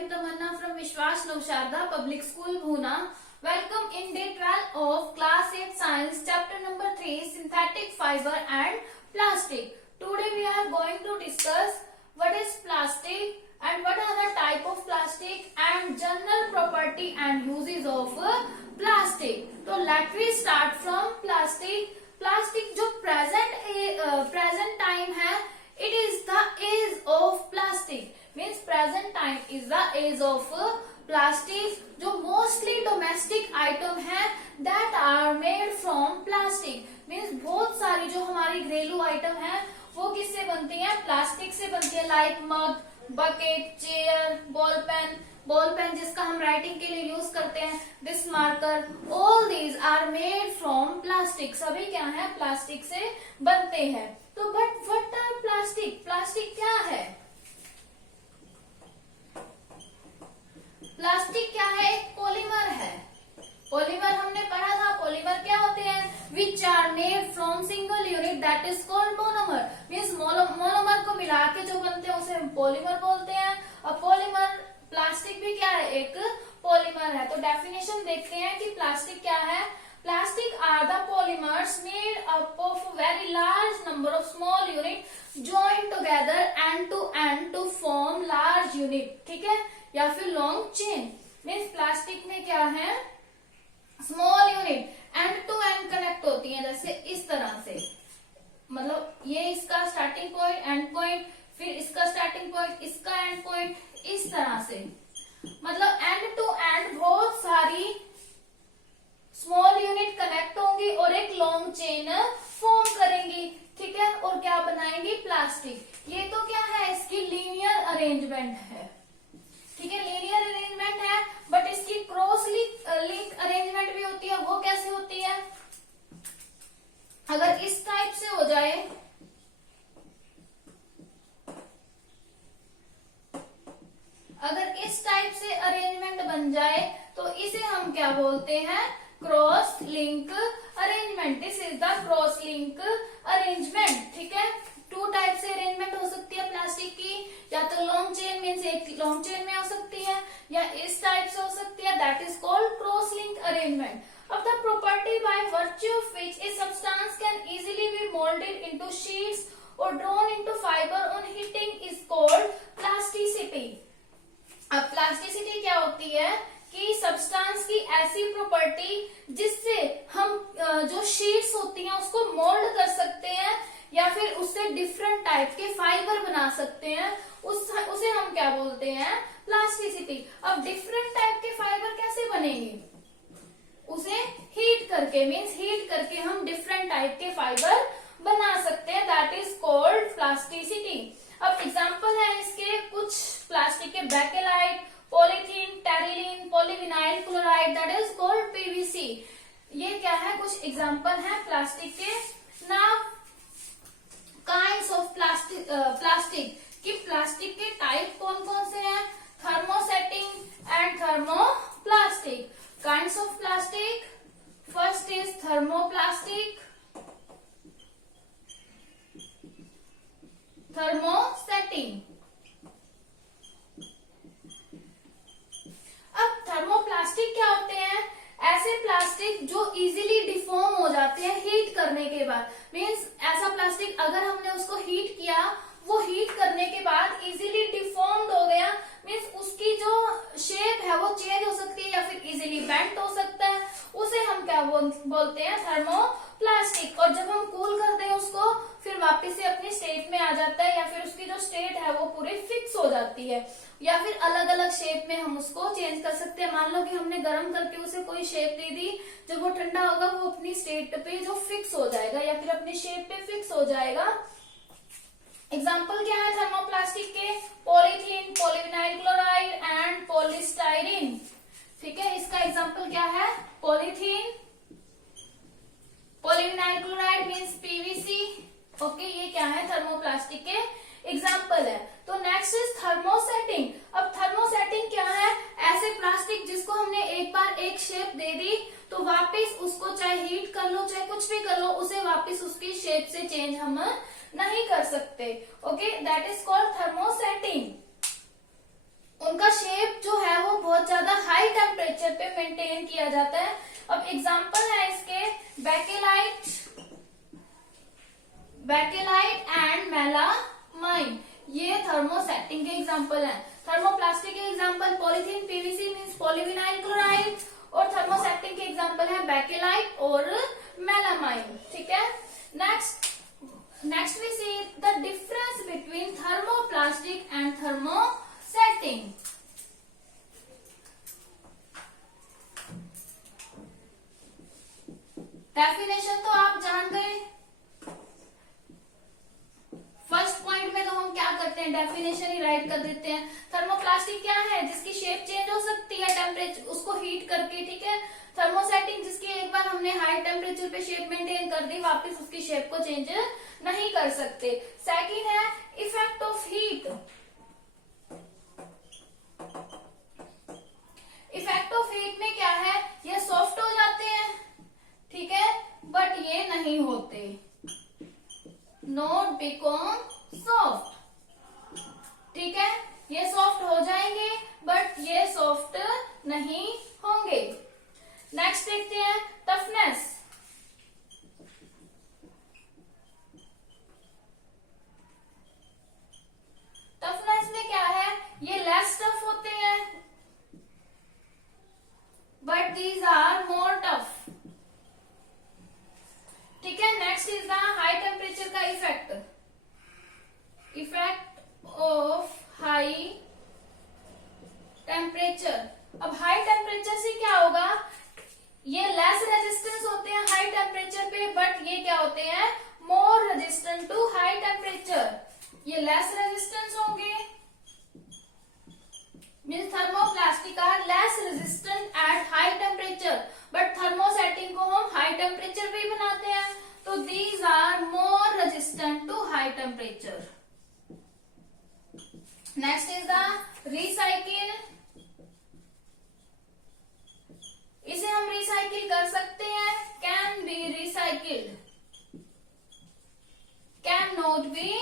am Tamanna from Vishwas Navsharda Public School, Bhuna. Welcome in day 12 of class 8 science, chapter number 3, synthetic fiber and plastic. Today we are going to discuss what is plastic and what are the type of plastic and general property and uses of plastic. So let we start from plastic. Plastic जो present time है, it is the age of plastic, means present time is the age of plastic. जो mostly domestic item है that are made from plastic, means बहुत सारी जो हमारी घरेलू item है वो किससे बनती है? प्लास्टिक से बनती है. Like mug, bucket, chair, ball pen जिसका हम राइटिंग के लिए यूज करते हैं, this marker, all these are made from plastic. सभी क्या है? प्लास्टिक से बनते हैं. तो but what are plastic? Plastic क्या है? प्लास्टिक क्या है? एक पॉलीमर है. पॉलीमर हमने पढ़ा था. पॉलीमर क्या होते हैं? Which are made from single unit that is called monomer. Means monomer को मिला के जो बनते हैं उसे हम पॉलीमर बोलते हैं. और पॉलीमर, प्लास्टिक भी क्या है? एक पॉलीमर है. तो डेफिनेशन देखते हैं कि प्लास्टिक क्या है. Plastic are the polymers made up of very large number of small unit joined together and to form large unit. ठीक है, या फिर लॉन्ग चेन. मीन्स प्लास्टिक में क्या है? Small unit end to end connect होती है, जैसे इस तरह से. मतलब ये इसका स्टार्टिंग पॉइंट, एंड पॉइंट, फिर इसका स्टार्टिंग पॉइंट, इसका एंड पॉइंट, इस तरह से. मतलब एंड टू एंड बहुत सारी स्मॉल यूनिट कनेक्ट होंगी और एक लॉन्ग चेन फॉर्म करेंगी. ठीक है, और क्या बनाएंगी? प्लास्टिक. ये तो क्या है? इसकी लीनियर अरेंजमेंट है. ठीक है, लीनियर अरेंजमेंट है, बट इसकी क्रॉस लिंक अरेंजमेंट भी होती है. वो कैसे होती है? अगर इस टाइप से हो जाए, अगर इस टाइप से अरेंजमेंट बन जाए तो इसे हम क्या बोलते हैं? Cross link arrangement. This is the cross link arrangement. ठीक है, टू टाइप से अरेंजमेंट हो सकती है प्लास्टिक की. या तो लॉन्ग चेन, मीन्स एक लॉन्ग चेन में हो सकती है, या इस टाइप से हो सकती है. That is called cross link arrangement. Of the property by virtue of which a substance can easily be molded into sheets or drawn into fiber on heating is called plasticity. अब plasticity क्या होती है? कि substance की ऐसी property जिससे हम जो शीट्स होती हैं उसको मोल्ड कर सकते हैं या फिर उससे डिफरेंट टाइप के फाइबर बना सकते हैं, उसे हम क्या बोलते हैं? प्लास्टिसिटी. अब डिफरेंट टाइप के फाइबर कैसे बनेंगे? उसे हीट करके, मीन्स हीट करके हम डिफरेंट टाइप के फाइबर बना सकते हैं. That is called plasticity. अब एग्जांपल है इसके कुछ प्लास्टिक के: bakelite, polythene, terylene, polyvinyl chloride, that is called PVC. ये क्या है? कुछ एग्जांपल है प्लास्टिक के. नाउ काइंड्स ऑफ प्लास्टिक कि प्लास्टिक के टाइप कौन कौन से हैं? Thermosetting and thermoplastic. Kinds of plastic. First is thermoplastic. Thermosetting. अब थर्मोप्लास्टिक क्या होते हैं? ऐसे प्लास्टिक जो इजीली डिफॉर्म हो जाते हैं हीट करने के बाद. मीन्स ऐसा प्लास्टिक अगर हमने उसको हीट किया, वो हीट करने के बाद इजीली डिफॉर्म्ड हो गया. मीन्स उसकी जो शेप है वो चेंज हो सकती है या फिर इजीली बेंट हो सकता है. उसे हम क्या बोलते हैं? थर्मोप्लास्टिक. और जब हम कूल करते हैं उसको, फिर वापस से अपनी स्टेट में आ जाता है, या फिर उसकी जो स्टेट है वो पूरी फिक्स हो जाती है, या फिर अलग अलग शेप में हम उसको चेंज कर सकते हैं. मान लो कि हमने गर्म करके उसे कोई शेप दे दी, जब वो ठंडा होगा वो अपनी स्टेट पे जो फिक्स हो जाएगा या फिर अपनी शेप पे फिक्स हो जाएगा. एग्जाम्पल क्या है थर्मोप्लास्टिक के? Polythene, polyvinyl chloride and polystyrene. ठीक है, इसका एग्जाम्पल क्या है? Polythene, polyvinyl chloride means PVC. Okay, ये क्या है? थर्मोप्लास्टिक के एग्जाम्पल है. तो नेक्स्ट इज थर्मोसेटिंग. अब थर्मोसेटिंग क्या है? ऐसे प्लास्टिक जिसको हमने एक बार एक शेप दे दी तो वापस उसको चाहे हीट कर लो चाहे कुछ भी कर लो, उसे वापस उसकी शेप से चेंज हम नहीं कर सकते. Okay, that is called thermosetting. उनका शेप जो है वो बहुत ज्यादा हाई टेम्परेचर पे मेंटेन किया जाता है। अब एग्जांपल है इसके बैकेलाइट एंड मेलामाइन, ये थर्मोसेटिंग के एग्जांपल हैं। थर्मोप्लास्टिक के example polythene, PVC means polyvinyl chloride, और थर्मोसेटिंग के एग्जांपल है बैकेलाइट और मेलामाइन। ठीक है, next we see the difference between thermoplastic and thermosetting. Definition तो आप जान गए। फर्स्ट पॉइंट में तो हम क्या करते हैं, डेफिनेशन ही राइट कर देते हैं। थर्मोप्लास्टिक क्या है, जिसकी शेप चेंज हो सकती है टेम्परेचर उसको हीट करके। ठीक है, थर्मोसेटिंग जिसकी एक बार हमने हाई टेम्परेचर पे शेप मेंटेन कर दी, वापस उसकी शेप को चेंज नहीं कर सकते। सेकंड है effect of heat. Effect of heat में क्या है, ये सॉफ्ट हो जाते हैं, ठीक है, बट ये नहीं होते, नॉट बिकम सॉफ्ट। ठीक है, ये सॉफ्ट हो जाएंगे बट ये सॉफ्ट नहीं होंगे। नेक्स्ट देखते हैं टफनेस। टफनेस में क्या है, ये लेस टफ होते हैं but these are more tough. ठीक है, next is the high temperature का इफेक्ट ऑफ हाई टेम्परेचर। अब हाई टेम्परेचर से क्या होगा, ये लेस रेजिस्टेंस होते हैं हाई टेम्परेचर पे, बट ये क्या होते हैं, more resistant to high temperature. ये लेस रेजिस्टेंस होंगे, means thermoplastic are less resistant at high temperature, but thermosetting को हम हाई टेम्परेचर पे ही बनाते हैं, तो these are more resistant to high temperature. Next is the recycle. इसे हम रिसाइकिल कर सकते हैं, can be recycled, can not be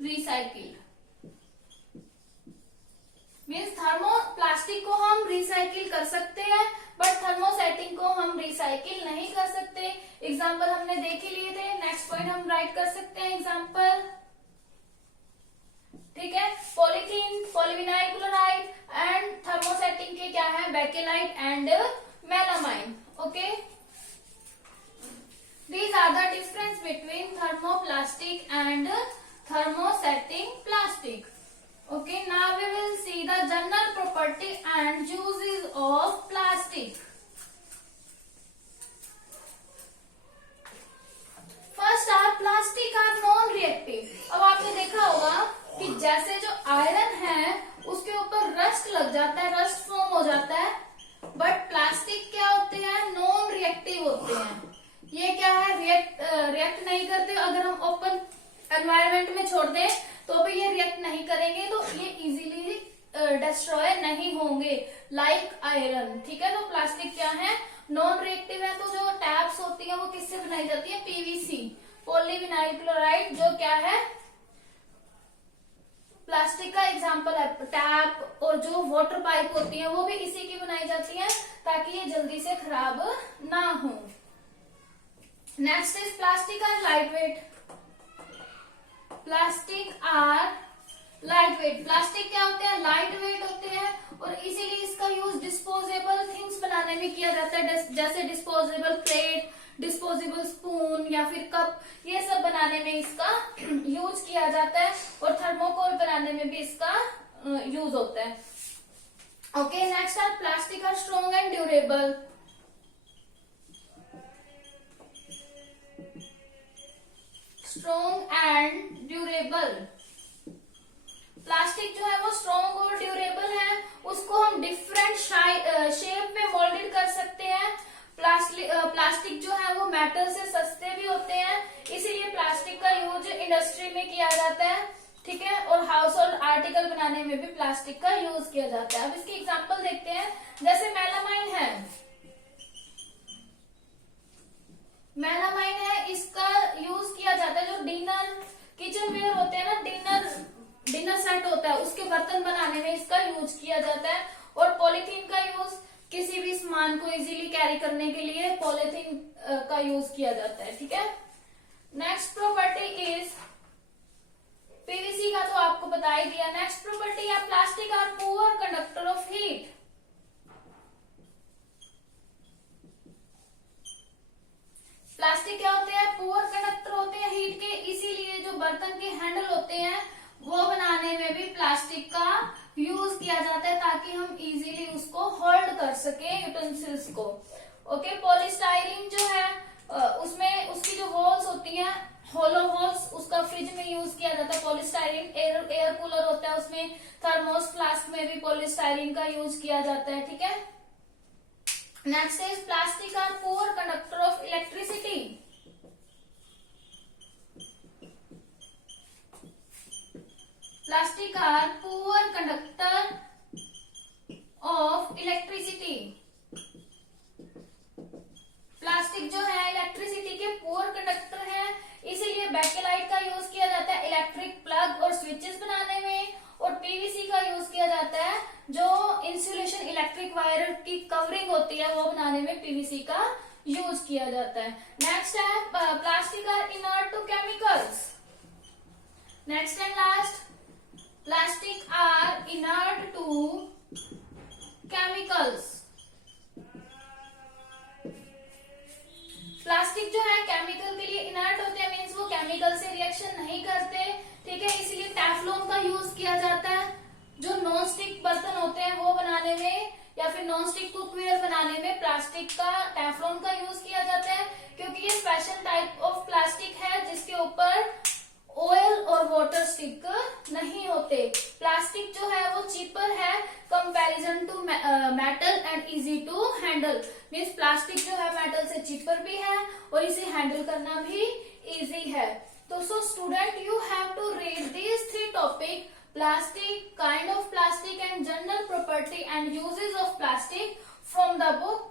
recycled. Means thermoplastic को हम रिसाइकिल कर सकते हैं बट थर्मोसेटिंग को हम रिसाइकिल नहीं कर सकते। एग्जाम्पल हमने देख ही लिए थे, नेक्स्ट पॉइंट हम राइट कर सकते हैं एग्जाम्पल। ठीक है, polythene, polyvinyl chloride and thermosetting के क्या है, Bakelite and melamine. Okay, these are the difference between thermoplastic and thermosetting plastic. Okay, now we will see the general property and uses of plastic. First are plastic are non-reactive. अब आपने देखा होगा कि जैसे जो आयरन है उसके ऊपर रस्ट लग जाता है, रस्ट फॉर्म हो जाता है, बट प्लास्टिक क्या होते हैं, नॉन रिएक्टिव होते हैं। ये क्या है, रिएक्ट नहीं करते। अगर हम ओपन एनवायरनमेंट में छोड़ दें तो भी ये रिएक्ट नहीं करेंगे, तो ये इजीली डिस्ट्रॉय नहीं होंगे, लाइक आयरन। ठीक है, तो प्लास्टिक क्या है, नॉन रिएक्टिव है। तो जो टैप्स होती है वो किससे बनाई जाती है, पीवीसी, पॉलीविनाइल क्लोराइड, जो क्या है प्लास्टिक का एग्जाम्पल है। टैप और जो वाटर पाइप होती है वो भी इसी की बनाई जाती है ताकि ये जल्दी से खराब ना हो। Next is plastic are light weight. Plastic are light weight, plastic क्या होते हैं, लाइट वेट होते हैं और इसीलिए इसका यूज डिस्पोजेबल थिंग्स बनाने में किया जाता है, जैसे डिस्पोजेबल प्लेट, डिस्पोजेबल स्पून या फिर कप, ये सब बनाने में इसका यूज किया जाता है और थर्मोकोल बनाने में भी इसका यूज होता है। Okay, next are plastic are strong and durable. Strong and durable, plastic जो है वो स्ट्रॉन्ग और ड्यूरेबल है, उसको हम डिफरेंट शेप में मोल्डेड कर सकते हैं। प्लास्टिक जो है वो मेटल से सस्ते भी होते हैं, इसीलिए प्लास्टिक का यूज इंडस्ट्री में किया जाता है। ठीक है, और हाउस होल्ड आर्टिकल बनाने में भी प्लास्टिक का यूज किया जाता है। अब इसकी एग्जांपल देखते हैं, जैसे मेलामाइन है, मेलामाइन है, इसका यूज किया जाता है जो डिनर किचन वेयर होते हैं ना, डिनर डिनर सेट होता है उसके बर्तन बनाने में इसका यूज किया जाता है। और पॉलीथीन का यूज किसी भी सामान को इजीली कैरी करने के लिए पॉलीथीन का यूज किया जाता है। ठीक है, नेक्स्ट प्रॉपर्टी इज पीवीसी का तो आपको बता ही दिया। नेक्स्ट प्रॉपर्टी है plastic are poor conductor of heat. Plastic क्या होते हैं? पुअर कंडक्टर होते हैं हीट के, इसीलिए जो बर्तन के हैंडल होते हैं वो बनाने में भी प्लास्टिक का यूज किया जाता है ताकि हम इजीली उसको होल्ड कर सके यूटेंसिल्स को। ओके, पॉलीस्टाइरीन जो है उसमें उसकी जो होल्स होती हैं होलो होल्स, उसका फ्रिज में यूज किया जाता है। पॉलीस्टाइरीन एयर कूलर होता है उसमें, थर्मोस फ्लास्क में भी पॉलीस्टाइरीन का यूज किया जाता है। ठीक है, next is plastic are poor conductor of electricity. Plastic are poor conductor of electricity. Plastic जो है इलेक्ट्रिसिटी के पुअर कंडक्टर है, इसीलिए बैकेलाइट का यूज किया जाता है इलेक्ट्रिक प्लग और स्विचेस बनाने में, और पीवीसी का यूज किया जाता है जो इंसुलेशन इलेक्ट्रिक वायर की कवरिंग होती है वो बनाने में पीवीसी का यूज किया जाता है। नेक्स्ट है plastic are inert to chemicals. Next and last, plastic are inert to chemicals. Plastic जो है केमिकल के लिए इनर्ट होते हैं, मीन्स वो केमिकल से रिएक्शन नहीं करते। ठीक है, इसलिए टेफ्लॉन का यूज किया जाता है जो नॉन स्टिक बर्तन होते हैं वो बनाने में, या फिर नॉन स्टिक कुकवेयर बनाने में प्लास्टिक का टेफ्लॉन का यूज किया जाता है, क्योंकि ये स्पेशल टाइप ऑफ प्लास्टिक है जिसके ऊपर ऑयल और वाटर स्टिक नहीं होते। प्लास्टिक जो है वो चीपर है comparison to metal and easy to handle, means plastic जो है मेटल से चीपर भी है और इसे हैंडल करना भी इजी है। तो so student you have to read these 3 topic: plastic, kind of plastic and general property and uses of plastic from the book